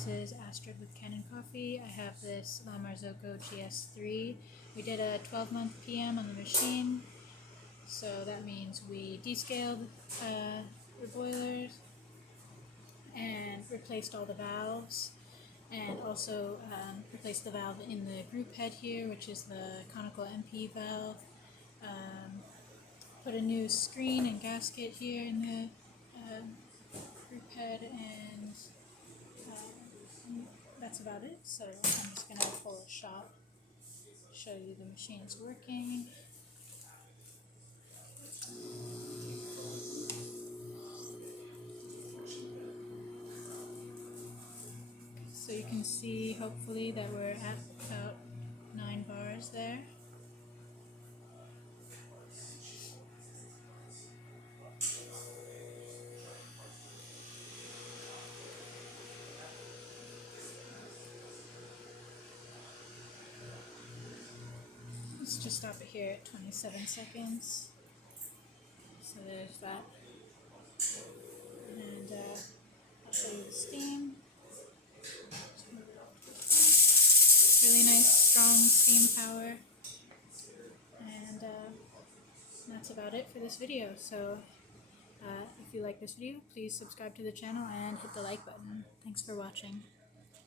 This is Astrid with Kanen coffee. I have this Marzocco GS3. We did a 12-month PM on the machine, so that means we descaled the boilers and replaced all the valves, and also replaced the valve in the group head here, which is the conical MP valve. Put a new screen and gasket here in the group head, and that's about it. So I'm just going to pull a shot, show you the machine's working. So you can see, hopefully, that we're at about 9 bars there. Let's just stop it here at 27 seconds. So there's that. And I'll show you the steam. Really nice, strong steam power. And that's about it for this video. So if you like this video, please subscribe to the channel and hit the like button. Thanks for watching.